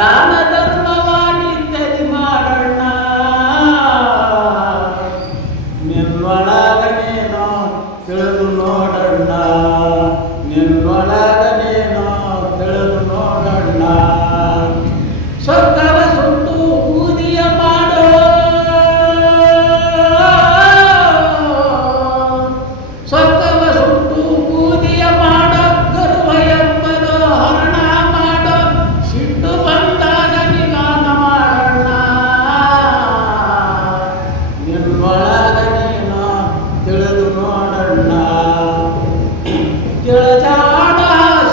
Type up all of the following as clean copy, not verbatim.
ದಾನ ಧರ್ಮವ ನಿತ್ಯದಿ ಮಾಡೋಣ ನಿನ್ನೊಳಗನೇನೋ ತಿಳಿದು ನೋಡಣ್ಣ ನಿನ್ನೊಳಗನೇನೋ ತಿಳಿದು ನೋಡಣ್ಣ ಸ್ವರ್ಗವ ಸುಟ್ಟು ಊದಿಯ ಮಾಡೋ ಸ್ವರ್ಗವ ಸುಟ್ಟು ಊದಿಯ ಮಾಡೋ ಗರ್ವ ಎಂಬುದು ಹರಣ ಮಾಡೋ ಸಿಟ್ಟು ಬಂದಾಗ ನಿಗಾನ ಮಾಡೋಣ ನಿನ್ನೊಳಗನೇನೋ ತಿಳಿದು ನೋಡಣ್ಣ ತಿಳಜಾಡ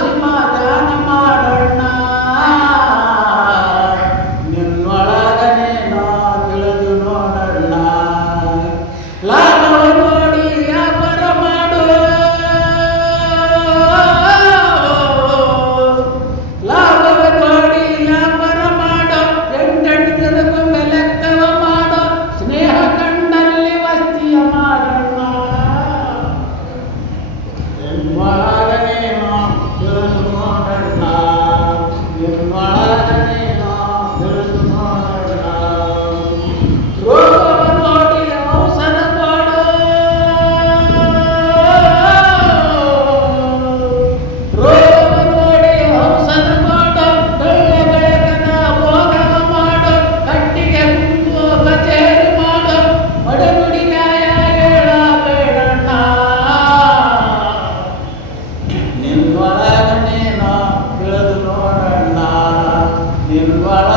ಸಮಾಧಾನ ಮಾಡೋಣ ನಿನ್ನೊಳಗನೇನೋ ತಿಳಿದು ನೋಡಣ್ಣ ಲಾಭವ ನೋಡಿ ವ್ಯಾಪಾರ ಮಾಡು ಲಾಭವ ನೋಡಿ ವ್ಯಾಪಾರ ಮಾಡೋ ಎಂಟೆಂಟು ದಿನಕ್ಕೊಮ್ಮೆ ಲೆಕ್ಕವ ಮಾಡೋ ಸ್ನೇಹ ಕಂಡಲ್ಲಿ ವಸ್ತಿಯ ಮಾಡೋಣ ನಿನ್ನೊಳಗನೇನೋ ತಿಳಿದು ನೋಡಣ್ಣ ನಿನ್ನೊಳಗನೇನೋ ತಿಳಿದು ನೋಡಣ್ಣ ರೋಗವ ನೋಡಿ ಔಷಧ ಕೊಡು ರೋಗವ ನೋಡಿ ಔಷಧ ಕೊಡು ಬೆಳ್ಳೆ ಬೆಳಕನ ಭೋಗವ ಮಾಡು ಕಟ್ಟಿಗೆ ಕುಂದು ಕಚೇರಿ ಮಾಡು ಒಡನುಡಿ ನ್ಯಾಯ ಹೇಳಬೇಡಣ್ಣ ನಿನ್ನೊಳಗನೇನೋ ತಿಳಿದು ನೋಡಣ್ಣ ನಿನ್ನೊಳಗನೇನೋ